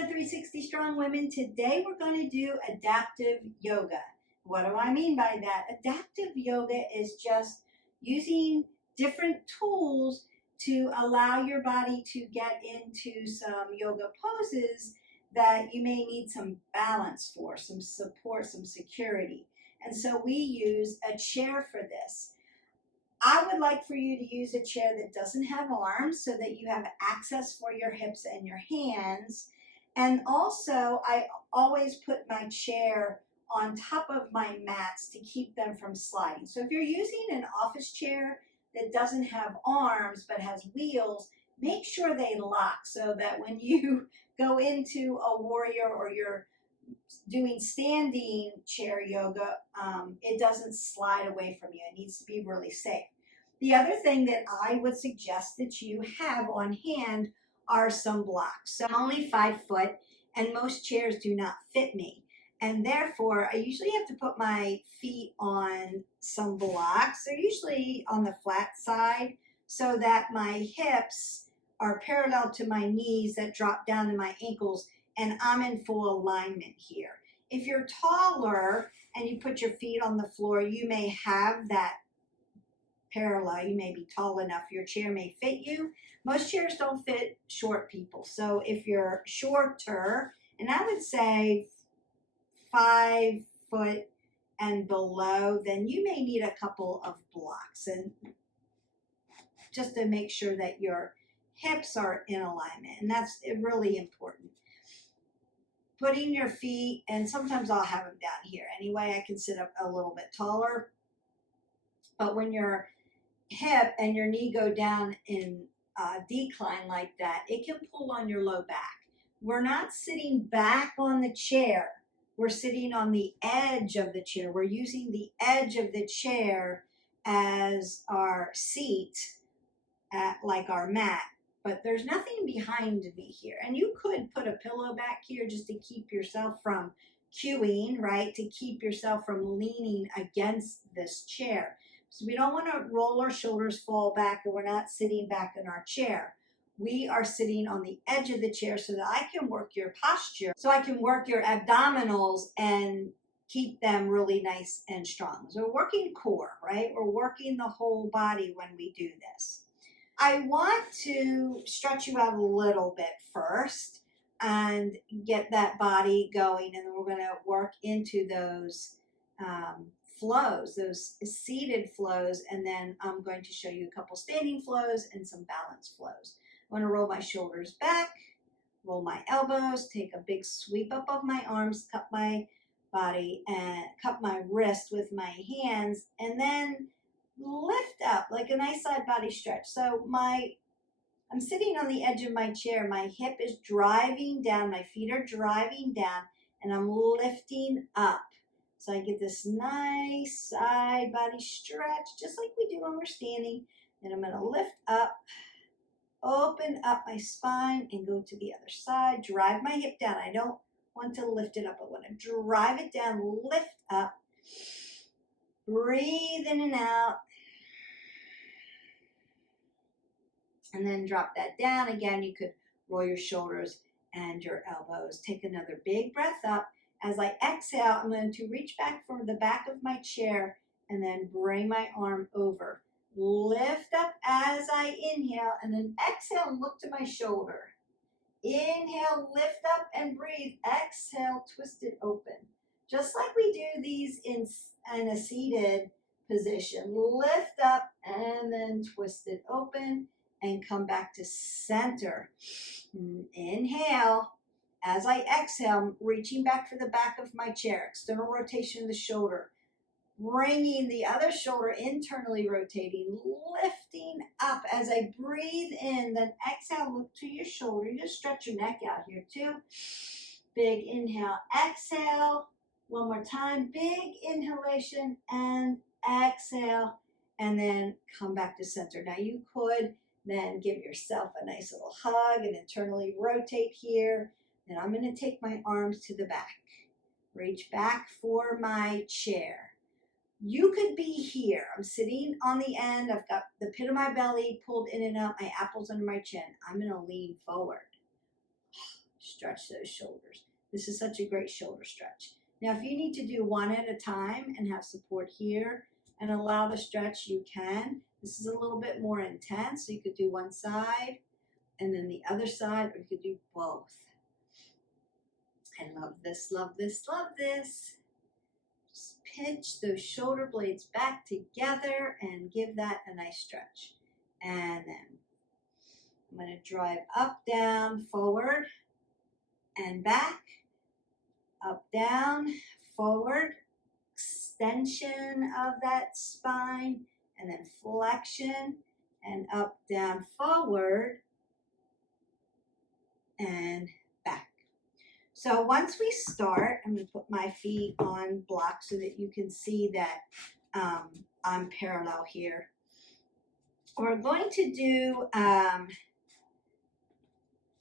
to 360 Strong Women. Today we're going to do adaptive yoga. What do I mean by that? Adaptive yoga is just using different tools to allow your body to get into some yoga poses that you may need some balance for, some support, some security. And so we use a chair for this. I would like for you to use a chair that doesn't have arms so that you have access for your hips and your hands. And also, I always put my chair on top of my mats to keep them from sliding. So if you're using an office chair that doesn't have arms but has wheels, make sure they lock so that when you go into a warrior or you're doing standing chair yoga, it doesn't slide away from you. It needs to be really safe. The other thing that I would suggest that you have on hand are some blocks. So I'm only 5 foot and most chairs do not fit me. And therefore, I usually have to put my feet on some blocks. They're usually on the flat side so that my hips are parallel to my knees that drop down to my ankles, and I'm in full alignment here. If you're taller and you put your feet on the floor, you may have that parallel. You may be tall enough. Your chair may fit you. Most chairs don't fit short people. So if you're shorter, and I would say 5 foot and below, then you may need a couple of blocks, and just to make sure that your hips are in alignment, and that's really important. Putting your feet, and sometimes I'll have them down here. Anyway, I can sit up a little bit taller, but when your hip and your knee go down in decline like that, it can pull on your low back. We're not sitting back on the chair. We're sitting on the edge of the chair. We're using the edge of the chair as our seat, like our mat. But there's nothing behind me here. And you could put a pillow back here just to keep yourself from cueing, right? To keep yourself from leaning against this chair. So we don't want to roll our shoulders, fall back, and we're not sitting back in our chair. We are sitting on the edge of the chair so that I can work your posture, so I can work your abdominals and keep them really nice and strong. So we're working core, right? We're working the whole body when we do this. I want to stretch you out a little bit first and get that body going, and then we're going to work into those flows, those seated flows, and then I'm going to show you a couple standing flows and some balance flows. I'm going to roll my shoulders back, roll my elbows, take a big sweep up of my arms, cup my body, and cup my wrist with my hands, and then lift up like a nice side body stretch. So I'm sitting on the edge of my chair. My hip is driving down. My feet are driving down, and I'm lifting up. So I get this nice side body stretch, just like we do when we're standing. Then I'm going to lift up, open up my spine, and go to the other side. Drive my hip down. I don't want to lift it up. I want to drive it down, lift up. Breathe in and out. And then drop that down. Again, you could roll your shoulders and your elbows. Take another big breath up. As I exhale, I'm going to reach back from the back of my chair and then bring my arm over. Lift up as I inhale, and then exhale and look to my shoulder. Inhale, lift up and breathe. Exhale, twist it open. Just like we do these in a seated position. Lift up and then twist it open and come back to center. Inhale. As I exhale, I'm reaching back for the back of my chair. External rotation of the shoulder. Bringing the other shoulder internally rotating. Lifting up as I breathe in. Then exhale, look to your shoulder. You just stretch your neck out here too. Big inhale. Exhale. One more time. Big inhalation and exhale. And then come back to center. Now you could then give yourself a nice little hug and internally rotate here. Then I'm going to take my arms to the back. Reach back for my chair. You could be here. I'm sitting on the end. I've got the pit of my belly pulled in and up, my apples under my chin. I'm going to lean forward. Stretch those shoulders. This is such a great shoulder stretch. Now, if you need to do one at a time and have support here and allow the stretch, you can. This is a little bit more intense, so you could do one side and then the other side, or you could do both. I love this, love this, love this. Just pinch those shoulder blades back together and give that a nice stretch. And then I'm going to drive up, down, forward, and back. Up, down, forward, extension of that spine, and then flexion, and up, down, forward, and back. So once we start, I'm going to put my feet on blocks so that you can see that I'm parallel here. We're going to do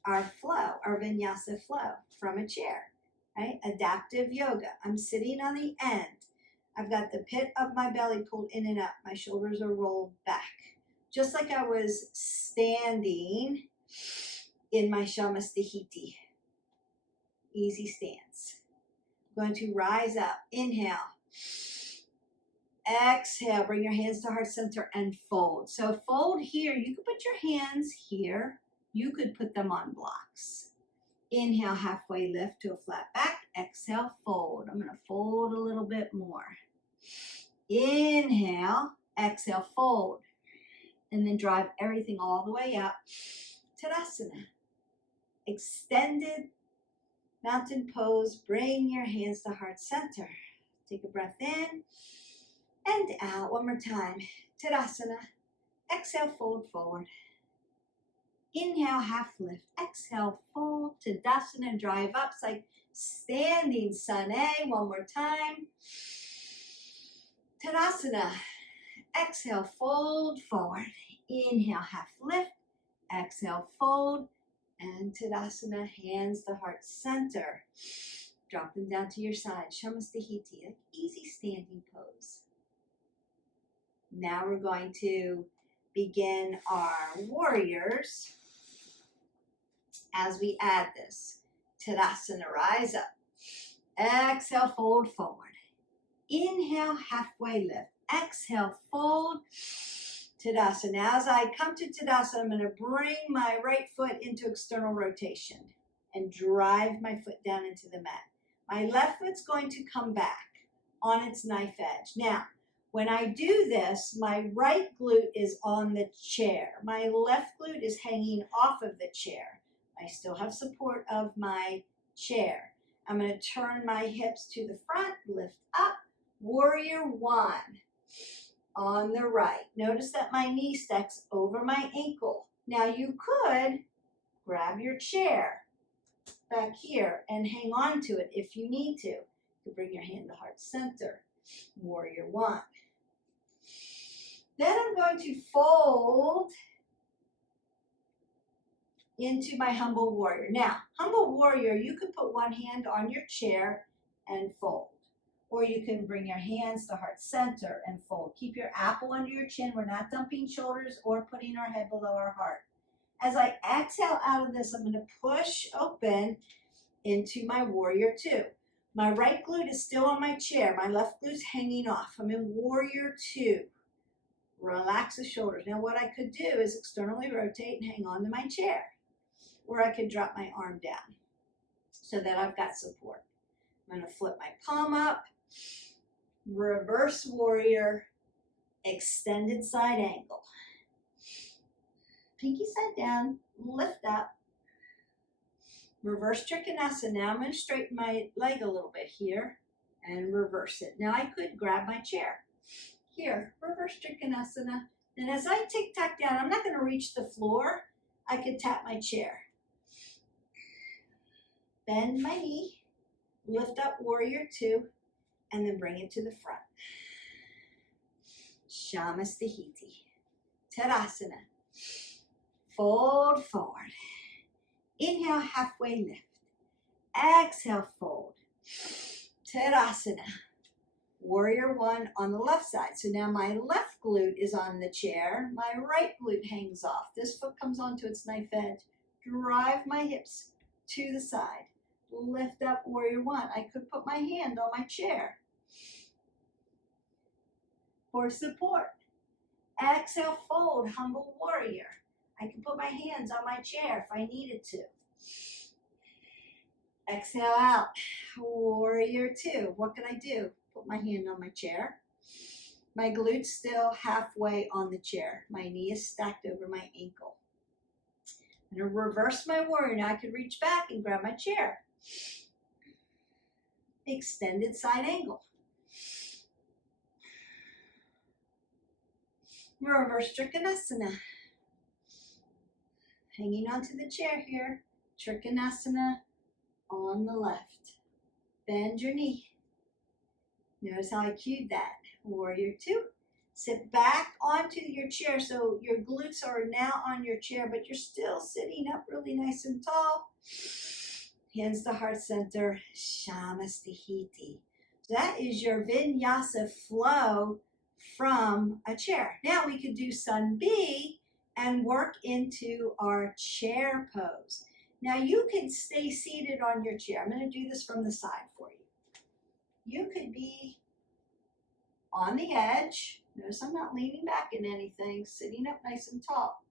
our flow, our vinyasa flow from a chair. Right? Adaptive yoga. I'm sitting on the end. I've got the pit of my belly pulled in and up. My shoulders are rolled back. Just like I was standing in my Shamastihiti. Easy stance. I'm going to rise up. Inhale. Exhale. Bring your hands to heart center and fold. So fold here. You could put your hands here. You could put them on blocks. Inhale, halfway lift to a flat back. Exhale, fold. I'm going to fold a little bit more. Inhale, exhale, fold. And then drive everything all the way up. Tadasana. Extended mountain pose. Bring your hands to heart center. Take a breath in and out. One more time. Tadasana. Exhale, fold forward. Inhale, half lift. Exhale, fold. Tadasana, drive up. It's like standing sun A. One more time. Tadasana. Exhale, fold forward. Inhale, half lift. Exhale, fold. And Tadasana, hands to heart center. Drop them down to your side. Shamastihiti, an easy standing pose. Now we're going to begin our warriors as we add this. Tadasana, rise up. Exhale, fold forward. Inhale, halfway lift. Exhale, fold. Tadasana. As I come to Tadasana, I'm going to bring my right foot into external rotation and drive my foot down into the mat. My left foot's going to come back on its knife edge. Now, when I do this, my right glute is on the chair. My left glute is hanging off of the chair. I still have support of my chair. I'm going to turn my hips to the front, lift up, warrior one on the right. Notice that my knee stacks over my ankle. Now you could grab your chair back here and hang on to it if you need to. You could bring your hand to heart center, warrior one. Then I'm going to fold into my humble warrior. Now, humble warrior, you could put one hand on your chair and fold. Or you can bring your hands to heart center and fold. Keep your apple under your chin. We're not dumping shoulders or putting our head below our heart. As I exhale out of this, I'm going to push open into my warrior two. My right glute is still on my chair. My left glute's hanging off. I'm in warrior two. Relax the shoulders. Now what I could do is externally rotate and hang on to my chair. Or I could drop my arm down so that I've got support. I'm going to flip my palm up, reverse warrior, extended side angle. Pinky side down, lift up, reverse trikonasana. Now I'm going to straighten my leg a little bit here and reverse it. Now I could grab my chair. Here, reverse trikonasana. And as I tic-tac down, I'm not going to reach the floor. I could tap my chair. Bend my knee, lift up warrior two, and then bring it to the front. Shamastihiti. Tadasana. Fold forward. Inhale, halfway lift. Exhale, fold. Tadasana. Warrior one on the left side. So now my left glute is on the chair. My right glute hangs off. This foot comes onto its knife edge. Drive my hips to the side. Lift up, warrior one. I could put my hand on my chair for support. Exhale, fold, humble warrior. I can put my hands on my chair if I needed to. Exhale out, warrior two. What can I do? Put my hand on my chair. My glutes still halfway on the chair. My knee is stacked over my ankle. I'm going to reverse my warrior. Now I can reach back and grab my chair. Extended side angle. Reverse Trikonasana. Hanging onto the chair here. Trikonasana on the left. Bend your knee. Notice how I cued that. Warrior two. Sit back onto your chair. So your glutes are now on your chair, but you're still sitting up really nice and tall. Hands to heart center. Shamastihiti. So that is your vinyasa flow from a chair. Now we could do Sun B and work into our chair pose. Now you can stay seated on your chair. I'm going to do this from the side for you. You could be on the edge. Notice I'm not leaning back in anything, sitting up nice and tall.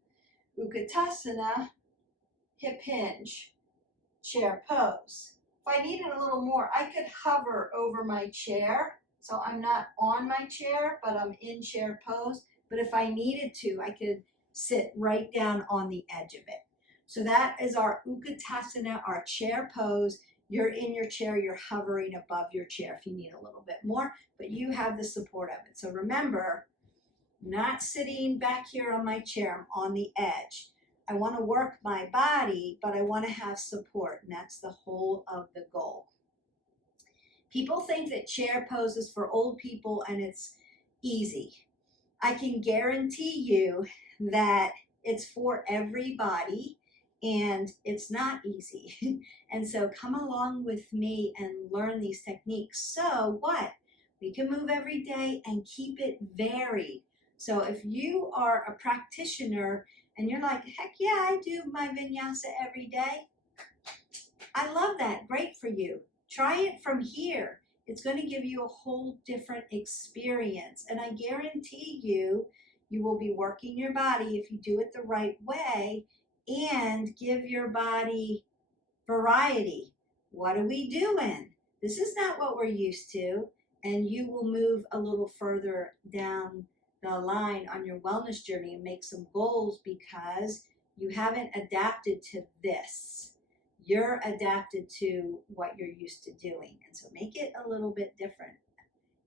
Utkatasana, hip hinge, chair pose. If I needed a little more, I could hover over my chair. So I'm not on my chair, but I'm in chair pose. But if I needed to, I could sit right down on the edge of it. So that is our Utkatasana, our chair pose. You're in your chair, you're hovering above your chair if you need a little bit more, but you have the support of it. So remember, not sitting back here on my chair, I'm on the edge. I want to work my body, but I want to have support, and that's the whole of the goal. People think that chair pose is for old people and it's easy. I can guarantee you that it's for everybody and it's not easy. And so come along with me and learn these techniques. So what? We can move every day and keep it varied. So if you are a practitioner and you're like, heck yeah, I do my vinyasa every day. I love that. Great for you. Try it from here. It's going to give you a whole different experience. And I guarantee you, you will be working your body if you do it the right way and give your body variety. What are we doing? This is not what we're used to. And you will move a little further down the line on your wellness journey and make some goals because you haven't adapted to this. You're adapted to what you're used to doing. And so make it a little bit different.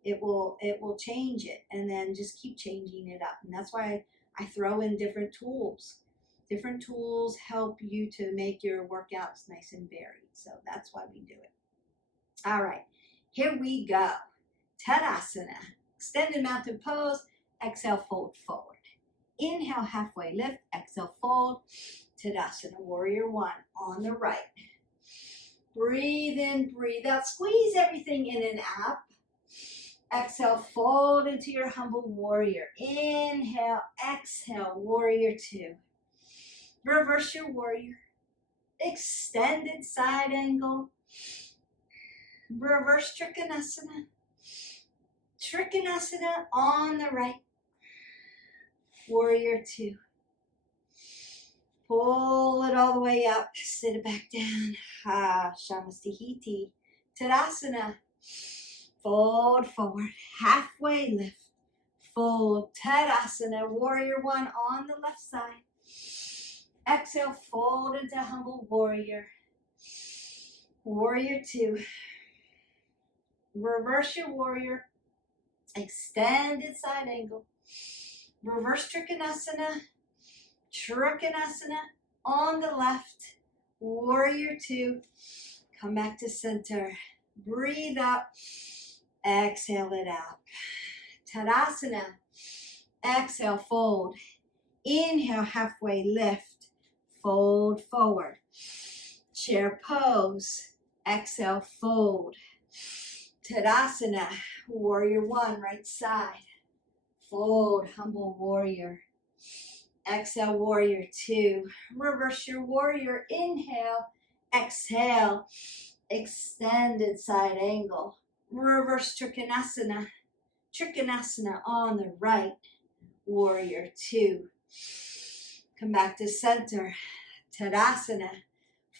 It will change it, and then just keep changing it up. And that's why I throw in different tools. Different tools help you to make your workouts nice and varied. So that's why we do it. All right, here we go. Tadasana, extended mountain pose. Exhale, fold forward. Inhale, halfway lift. Exhale, fold. Tadasana, warrior one on the right. Breathe in, breathe out. Squeeze everything in and out. Exhale, fold into your humble warrior. Inhale, exhale, warrior two. Reverse your warrior. Extended side angle. Reverse Trikonasana. Trikonasana on the right. Warrior two. Pull it all the way up. Sit it back down. Ha, Shamastihiti. Tadasana. Fold forward. Halfway lift. Fold. Tadasana. Warrior one on the left side. Exhale. Fold into humble warrior. Warrior two. Reverse your warrior. Extended side angle. Reverse Trikonasana. Trikonasana on the left. Warrior two. Come back to center. Breathe up. Exhale it out. Tadasana. Exhale, fold. Inhale, halfway lift. Fold forward. Chair pose. Exhale, fold. Tadasana. Warrior one, right side. Fold, humble warrior. Exhale, warrior two. Reverse your warrior. Inhale. Exhale, extended side angle. Reverse Trikonasana. Trikonasana on the right. Warrior two. Come back to center. Tadasana.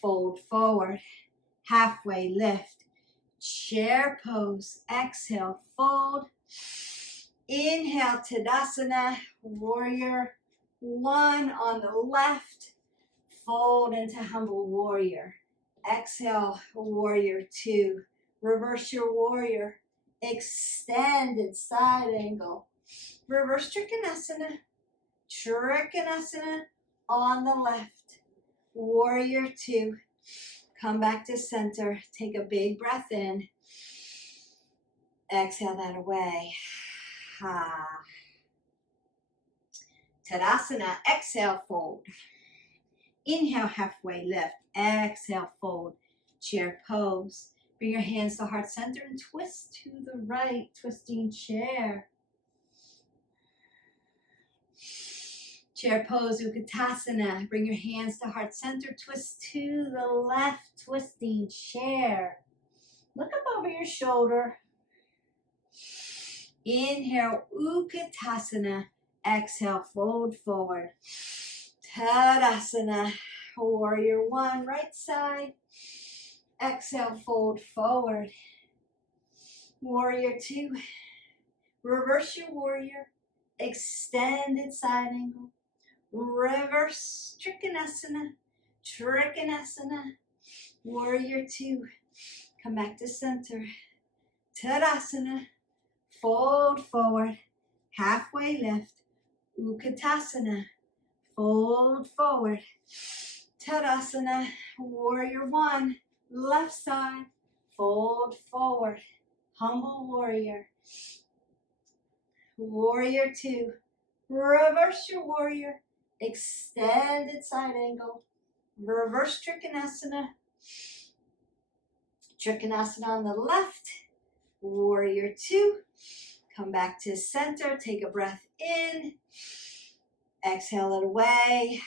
Fold forward. Halfway lift. Chair pose. Exhale, fold. Inhale, Tadasana. Warrior one on the left. Fold into humble warrior. Exhale, warrior two. Reverse your warrior. Extended side angle. Reverse Trikonasana. Trikonasana on the left. Warrior two. Come back to center. Take a big breath in. Exhale that away. Tadasana. Exhale, fold. Inhale, halfway lift. Exhale, fold. Chair pose. Bring your hands to heart center and twist to the right. Twisting chair. Chair pose, Utkatasana. Bring your hands to heart center. Twist to the left. Twisting chair. Look up over your shoulder. Inhale, Utkatasana. Exhale, fold forward. Tadasana. Warrior one, right side. Exhale, fold forward. Warrior two. Reverse your warrior. Extended side angle. Reverse Trikonasana. Trikonasana. Warrior two. Come back to center. Tadasana. Fold forward. Halfway lift. Utkatasana. Fold forward. Tadasana. Warrior one. Left side. Fold forward. Humble warrior. Warrior two. Reverse your warrior. Extended side angle. Reverse Trikonasana. Trikonasana on the left. Warrior two. Come back to center. Take a breath in. Exhale it away.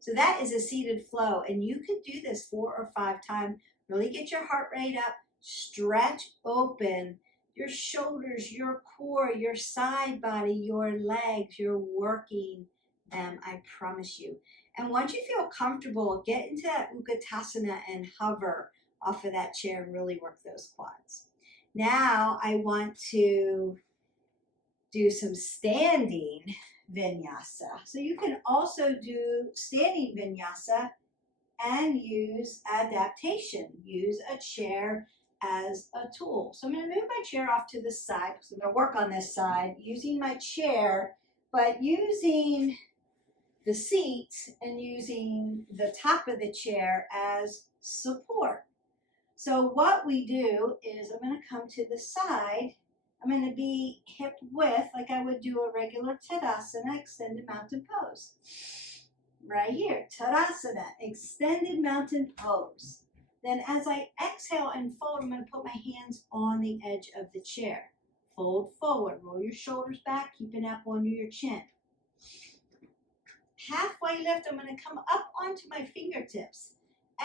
So that is a seated flow, and you could do this 4 or 5 times. Really get your heart rate up. Stretch open your shoulders, your core, your side body, your legs. You're working them, I promise you. And once you feel comfortable, get into that Utkatasana and hover off of that chair and really work those quads. Now I want to do some standing vinyasa. So you can also do standing vinyasa and use adaptation. Use a chair as a tool. So I'm going to move my chair off to the side because I'm going to work on this side using my chair, but using the seat and using the top of the chair as support. So what we do is I'm going to come to the side. I'm going to be hip width like I would do a regular Tadasana, extended mountain pose. Right here, Tadasana, extended mountain pose. Then as I exhale and fold, I'm going to put my hands on the edge of the chair. Fold forward, roll your shoulders back, keep an apple under your chin. Halfway lift, I'm going to come up onto my fingertips.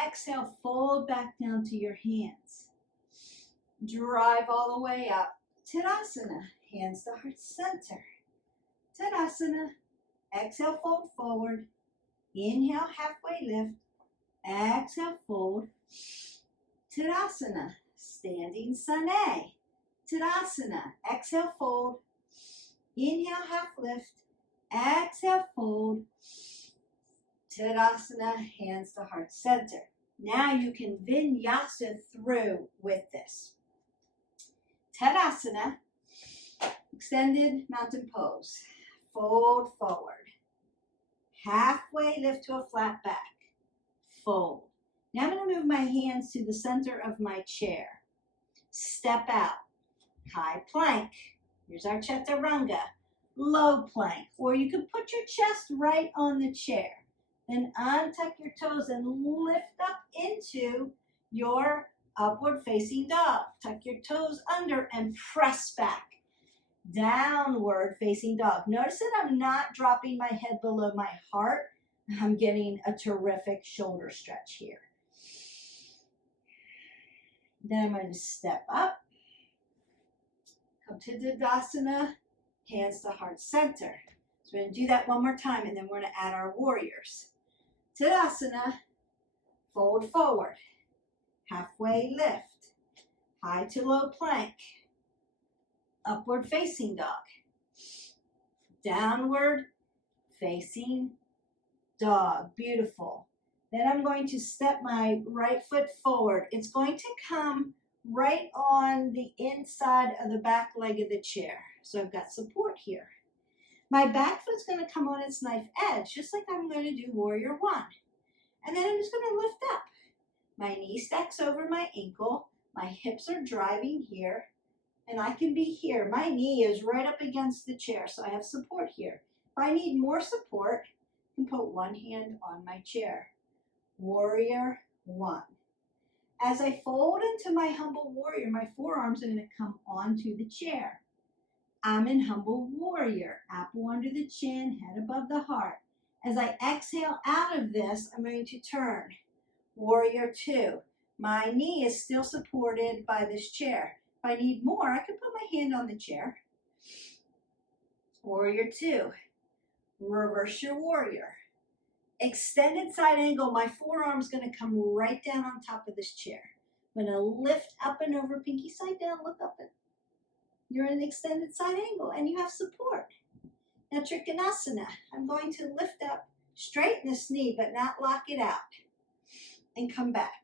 Exhale, fold back down to your hands. Drive all the way up. Tadasana, hands to heart center. Tadasana, exhale, fold forward. Inhale, halfway lift. Exhale, fold. Tadasana, standing Sane. Tadasana, exhale, fold. Inhale, half lift. Exhale, fold. Tadasana, hands to heart center. Now you can vinyasa through with this. Tadasana, extended mountain pose. Fold forward. Halfway lift to a flat back. Fold. Now I'm going to move my hands to the center of my chair. Step out. High plank. Here's our chaturanga. Low plank. Or you can put your chest right on the chair. Then untuck your toes and lift up into your upward facing dog. Tuck your toes under and press back. Downward facing dog. Notice that I'm not dropping my head below my heart. I'm getting a terrific shoulder stretch here. Then I'm going to step up, come to Tadasana, hands to heart center. So we're going to do that one more time, and then we're going to add our warriors. Tadasana, fold forward, halfway lift, high to low plank, upward facing dog, downward facing dog. Beautiful. Then I'm going to step my right foot forward. It's going to come right on the inside of the back leg of the chair. So I've got support here. My back foot's going to come on its knife edge, just like I'm going to do warrior one. And then I'm just going to lift up. My knee stacks over my ankle. My hips are driving here. And I can be here. My knee is right up against the chair, so I have support here. If I need more support, I can put one hand on my chair. Warrior one. As I fold into my humble warrior, my forearms are going to come onto the chair. I'm in humble warrior. Apple under the chin, head above the heart. As I exhale out of this, I'm going to turn. Warrior two. My knee is still supported by this chair. If I need more, I can put my hand on the chair. Warrior two. Reverse your warrior. Extended side angle, my forearm's going to come right down on top of this chair. I'm going to lift up and over, pinky side down, look up. You're in an extended side angle and you have support. Now Trikonasana, I'm going to lift up, straighten this knee, but not lock it out. And come back.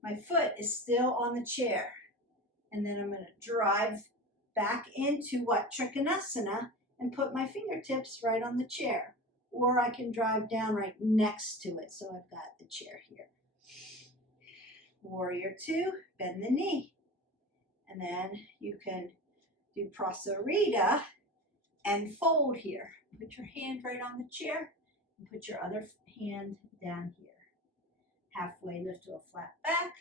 My foot is still on the chair. And then I'm going to drive back into what? Trikonasana, and put my fingertips right on the chair. Or I can drive down right next to it. So I've got the chair here. Warrior two, bend the knee. And then you can do Prasarita and fold here. Put your hand right on the chair and put your other hand down here. Halfway lift to a flat back.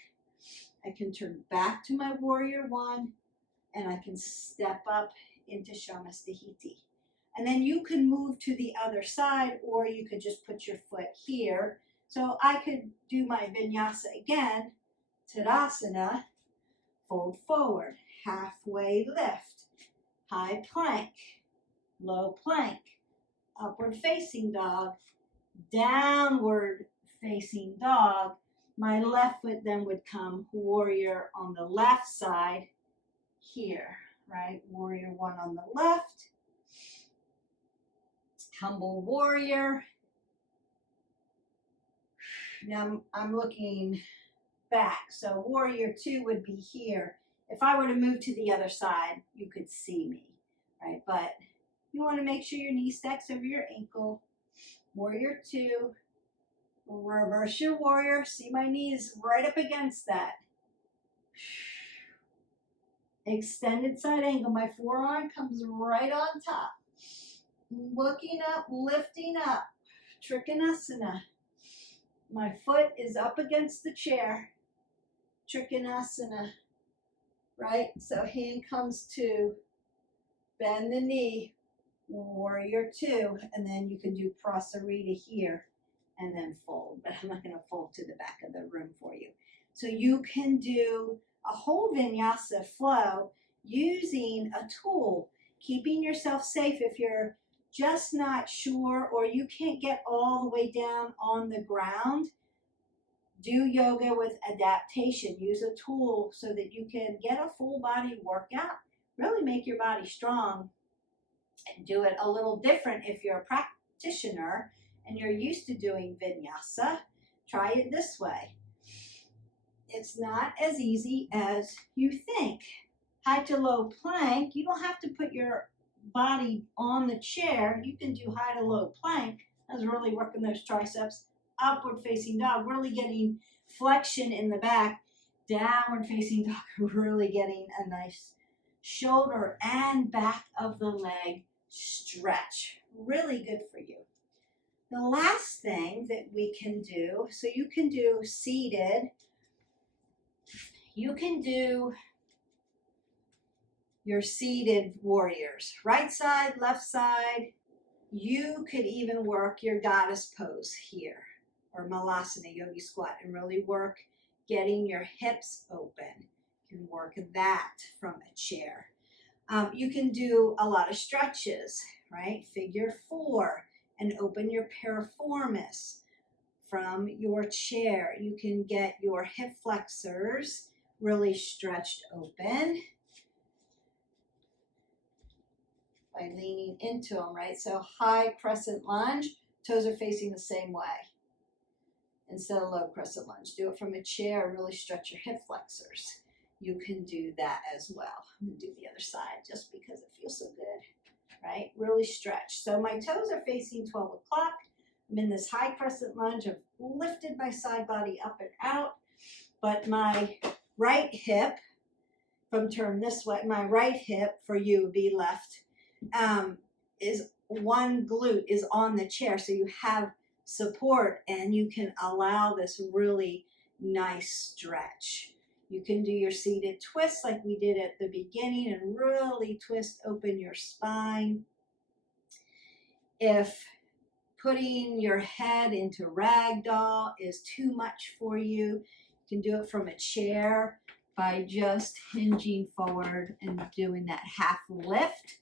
I can turn back to my warrior one and I can step up into Shamastahiti. And then you can move to the other side, or you could just put your foot here. So I could do my vinyasa again. Tadasana, fold forward, halfway lift, high plank, low plank, upward facing dog, downward facing dog. My left foot then would come warrior on the left side here, right? Warrior one on the left. Humble warrior. Now I'm looking back. So warrior two would be here. If I were to move to the other side, you could see me, right? But you want to make sure your knee stacks over your ankle. Warrior two. Reverse your warrior. See, my knee is right up against that. Extended side angle. My forearm comes right on top. Looking up, lifting up. Trikonasana. My foot is up against the chair. Trikonasana. Right? So hand comes to bend the knee. Warrior two. And then you can do Prasarita here. And then fold. But I'm not going to fold to the back of the room for you. So you can do a whole vinyasa flow using a tool. Keeping yourself safe if you're just not sure or you can't get all the way down on the ground. Do yoga with adaptation. Use a tool so that you can get a full body workout. Really make your body strong. And do it a little different if you're a practitioner and you're used to doing vinyasa. Try it this way. It's not as easy as you think. High to low plank, you don't have to put your body on the chair. You can do high to low plank. That's really working those triceps. Upward facing dog, really getting flexion in the back. Downward facing dog, really getting a nice shoulder and back of the leg stretch. Really good for you. The last thing that we can do, so you can do seated. You can do your seated warriors. Right side, left side. You could even work your goddess pose here, or malasana, yogi squat, and really work getting your hips open. You can work that from a chair. You can do a lot of stretches, right? Figure 4, and open your piriformis from your chair. You can get your hip flexors really stretched open by leaning into them, right? So high crescent lunge, toes are facing the same way instead of low crescent lunge. Do it from a chair, really stretch your hip flexors. You can do that as well. I'm going to do the other side just because it feels so good, right? Really stretch. So my toes are facing 12 o'clock. I'm in this high crescent lunge. I've lifted my side body up and out, but my right hip, if I'm turned this way, my right hip for you would be left, is one glute is on the chair. So you have support and you can allow this really nice stretch. You can do your seated twist like we did at the beginning and really twist open your spine. If putting your head into ragdoll is too much for you, you can do it from a chair by just hinging forward and doing that half lift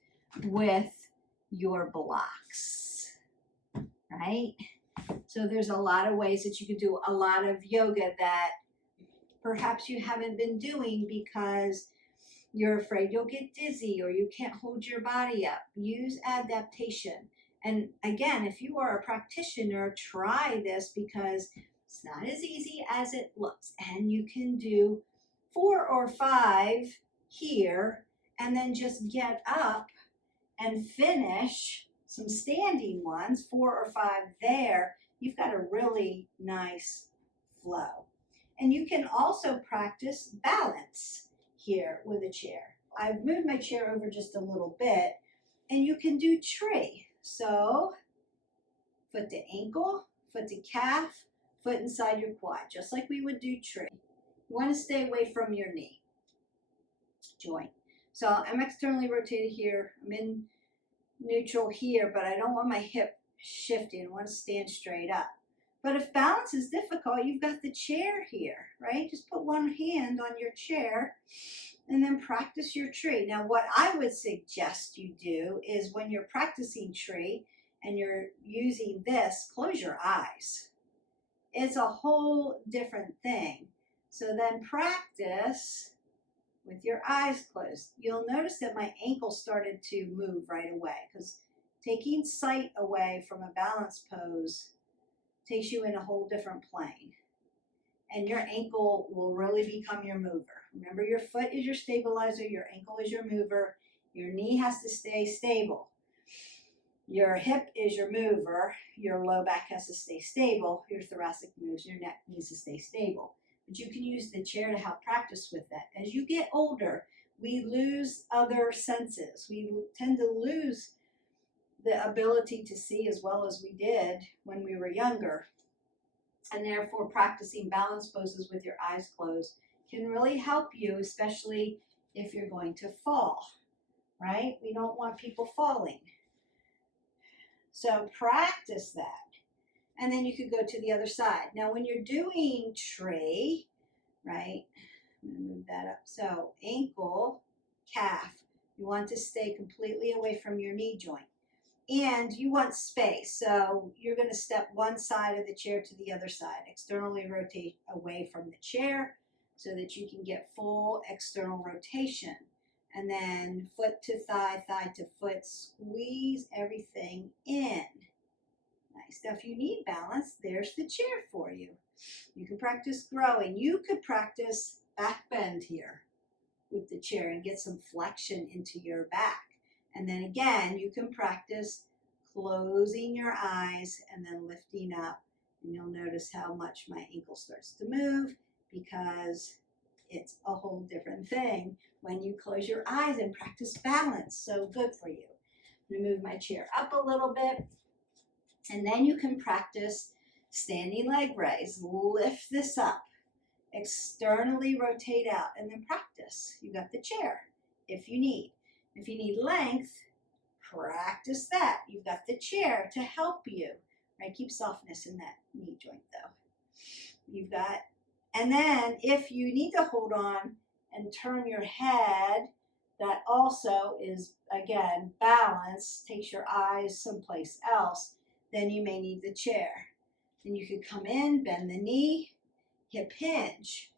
with your blocks, right? So there's a lot of ways that you can do a lot of yoga that perhaps you haven't been doing because you're afraid you'll get dizzy or you can't hold your body up. Use adaptation. And again, if you are a practitioner, try this because it's not as easy as it looks. And you can do 4 or 5 here and then just get up and finish some standing ones, 4 or 5 there. You've got a really nice flow. And you can also practice balance here with a chair. I've moved my chair over just a little bit, and you can do tree. So foot to ankle, foot to calf, foot inside your quad, just like we would do tree. You want to stay away from your knee joint. So I'm externally rotated here. I'm in neutral here, but I don't want my hip shifting. I want to stand straight up. But if balance is difficult, you've got the chair here, right? Just put one hand on your chair and then practice your tree. Now, what I would suggest you do is when you're practicing tree and you're using this, close your eyes. It's a whole different thing. So then practice with your eyes closed. You'll notice that my ankle started to move right away because taking sight away from a balance pose takes you in a whole different plane. And your ankle will really become your mover. Remember, your foot is your stabilizer, your ankle is your mover, your knee has to stay stable. Your hip is your mover, your low back has to stay stable, your thoracic moves, your neck needs to stay stable. But you can use the chair to help practice with that. As you get older, we lose other senses. We tend to lose the ability to see as well as we did when we were younger. And therefore, practicing balance poses with your eyes closed can really help you, especially if you're going to fall, right? We don't want people falling. So practice that. And then you could go to the other side. Now, when you're doing tree, right, I'm going to move that up. So ankle, calf, you want to stay completely away from your knee joint. And you want space, so you're going to step one side of the chair to the other side. Externally rotate away from the chair so that you can get full external rotation. And then foot to thigh, thigh to foot, squeeze everything in. Nice. Now if you need balance, there's the chair for you. You can practice growing. You could practice back bend here with the chair and get some flexion into your back. And then again, you can practice closing your eyes and then lifting up. And you'll notice how much my ankle starts to move because it's a whole different thing when you close your eyes and practice balance. So good for you. I'm going to move my chair up a little bit. And then you can practice standing leg raise. Lift this up. Externally rotate out and then practice. You got the chair if you need. If you need length, practice that. You've got the chair to help you, right? Keep softness in that knee joint though. You've got, and then if you need to hold on and turn your head, that also is, again, balance, takes your eyes someplace else, then you may need the chair. Then you could come in, bend the knee, hip hinge.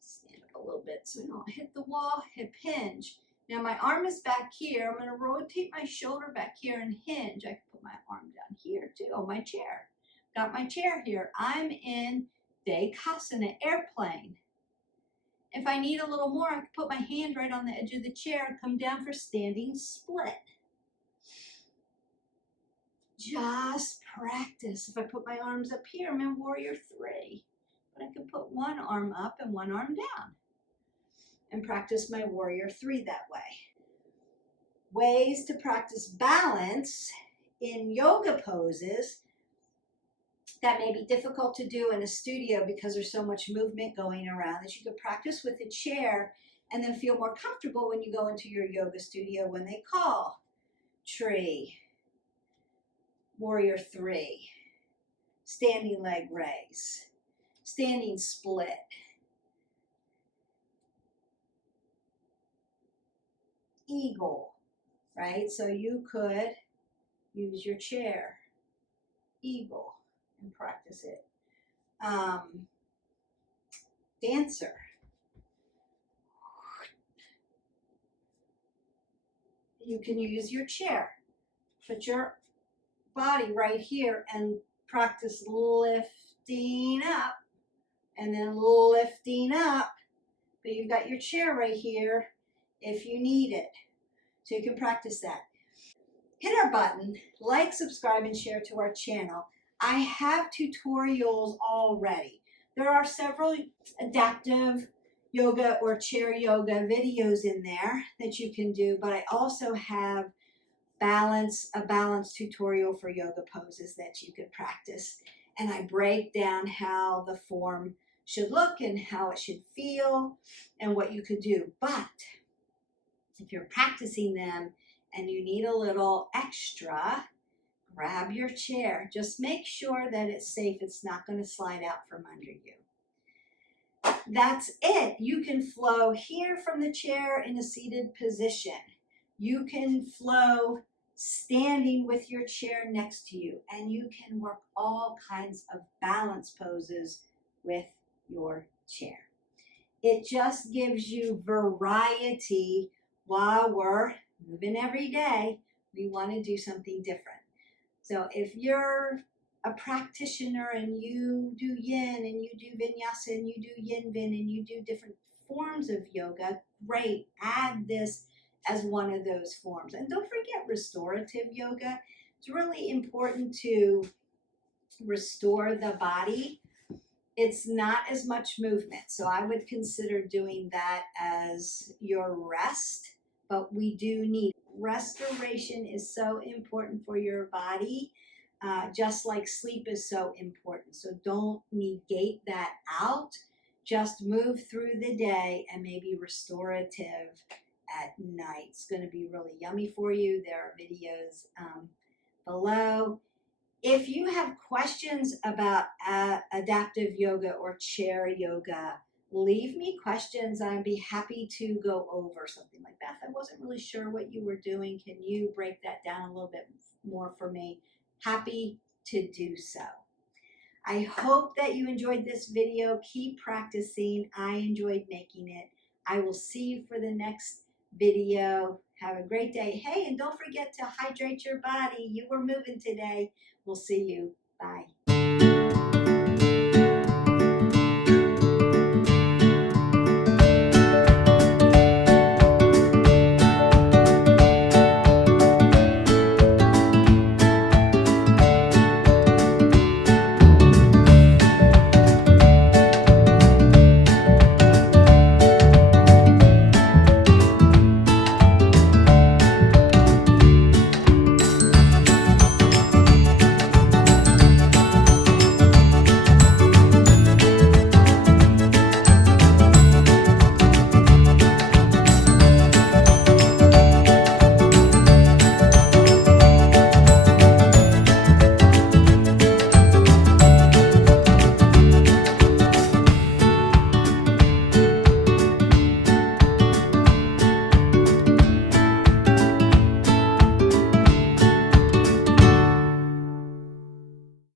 Stand up a little bit so we don't hit the wall, hip hinge. Now my arm is back here. I'm going to rotate my shoulder back here and hinge. I can put my arm down here too, on my chair. Got my chair here. I'm in Dekasana, airplane. If I need a little more, I can put my hand right on the edge of the chair and come down for standing split. Just practice. If I put my arms up here, I'm in warrior 3. But I can put one arm up and one arm down and practice my warrior 3 that way. Ways to practice balance in yoga poses that may be difficult to do in a studio because there's so much movement going around, that you could practice with a chair and then feel more comfortable when you go into your yoga studio when they call. Tree, warrior 3, standing leg raise, standing split, eagle, right? So you could use your chair, eagle, and practice it. Dancer. You can use your chair. Put your body right here and practice lifting up and then lifting up. But you've got your chair right here if you need it. So you can practice that. Hit our button, like, subscribe, and share to our channel. I have tutorials already. There are several adaptive yoga or chair yoga videos in there that you can do, but I also have a balance tutorial for yoga poses that you could practice. And I break down how the form should look and how it should feel and what you could do. But if you're practicing them and you need a little extra, grab your chair. Just make sure that it's safe. It's not going to slide out from under you. That's it. You can flow here from the chair in a seated position. You can flow standing with your chair next to you, and you can work all kinds of balance poses with your chair. It just gives you variety while we're moving every day. We want to do something different. So if you're a practitioner and you do yin and you do vinyasa and you do yin vin and you do different forms of yoga, great. Add this as one of those forms. And don't forget restorative yoga. It's really important to restore the body. It's not as much movement. So I would consider doing that as your rest, but we do need restoration is so important for your body, just like sleep is so important. So don't negate that out. Just move through the day and maybe restorative at night. It's going to be really yummy for you. There are videos below. If you have questions about adaptive yoga or chair yoga, leave me questions. I'd be happy to go over something like that. I wasn't really sure what you were doing. Can you break that down a little bit more for me? Happy to do so. I hope that you enjoyed this video. Keep practicing. I enjoyed making it. I will see you for the next video. Have a great day. Hey, and don't forget to hydrate your body. You were moving today. We'll see you. Bye.